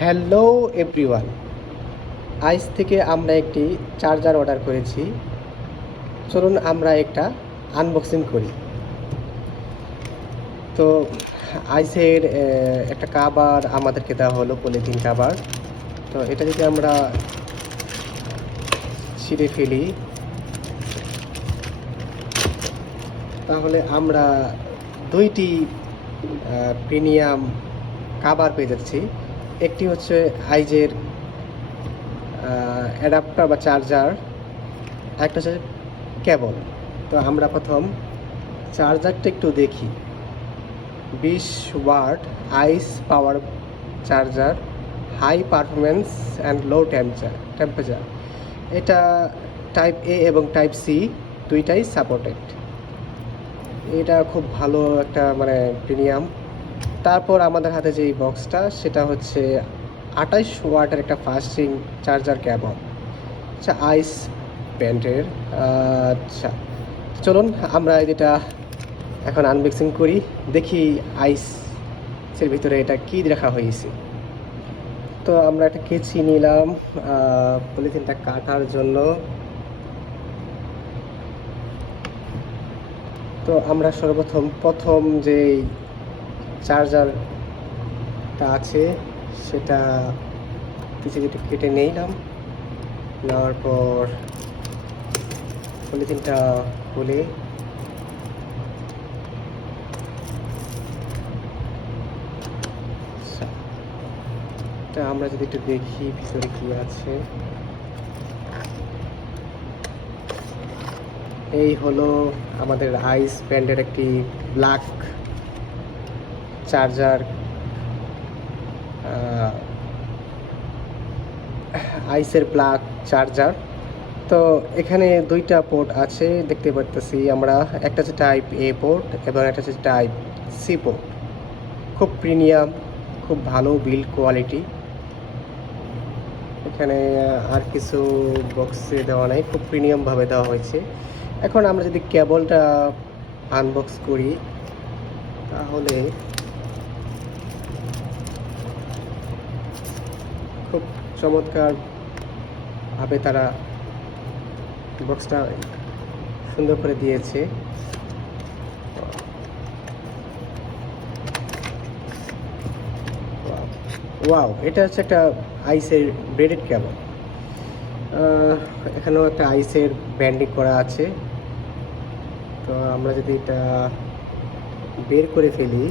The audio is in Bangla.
হ্যালো এভরিওয়ান, আইস থেকে আমরা একটি চার্জার অর্ডার করেছি। চলুন আমরা একটা আনবক্সিং করি। তো আইসের একটা কাভার আমাদেরকে দেওয়া হলো, পলিথিন কাভার। তো এটা যদি আমরা ছিঁড়ে ফেলি তাহলে আমরা দুইটি প্রিমিয়াম কাভার পেয়ে যাচ্ছি। একটি হচ্ছে আইজের অ্যাডাপ্টার বা চার্জার, একটা হচ্ছে কেবল। তো আমরা প্রথম চার্জারটা একটু দেখি। 20 watt ice power charger, high performance and low temperature. এটা টাইপ এ এবং টাইপ সি দুইটাই সাপোর্টেড। এটা খুব ভালো একটা প্রিমিয়াম। তারপর আমাদের হাতে যে বক্সটা, সেটা হচ্ছে 28 ওয়াটের একটা ফাস্টিং চার্জার কেবল, আচ্ছা আইস ব্র্যান্ডের। আচ্ছা চলুন আমরা এটা এখন আনবক্সিং করি, দেখি আইসের ভিতরে এটা কি রাখা হয়েছে। তো আমরা একটা কেচি নিলাম পলিথিনটা কাটার জন্য। তো আমরা প্রথম যে চার্জারটা আছে সেটা কিছু কেটে নিলাম। নেওয়ার পর পলিথিনটা খুলে আমরা যদি একটু দেখি ভিতরে কি আছে। এই হলো আমাদের আইস ব্র্যান্ডের একটি ব্ল্যাক চার্জার, আইসের ব্ল্যাক চার্জার। তো এখানে দুইটা পোর্ট আছে দেখতে পারতেছি আমরা, একটা হচ্ছে টাইপ এ পোর্ট এবং একটা হচ্ছে টাইপ সি পোর্ট। খুব প্রিমিয়াম, খুব ভালো বিল্ড কোয়ালিটি। এখানে আর কিছু বক্সে দেওয়া নাই, খুব প্রিমিয়ামভাবে দেওয়া হয়েছে। এখন আমরা যদি কেবলটা আনবক্স করি তাহলে খুব চমৎকারভাবে তারা বক্সটা সুন্দর করে দিয়েছে। ওয়াও, এটা হচ্ছে একটা আইসের ব্রেডেড কেবল। এখানেও একটা আইসের ব্যান্ডিং করা আছে। তো আমরা যদি এটা বের করে ফেলি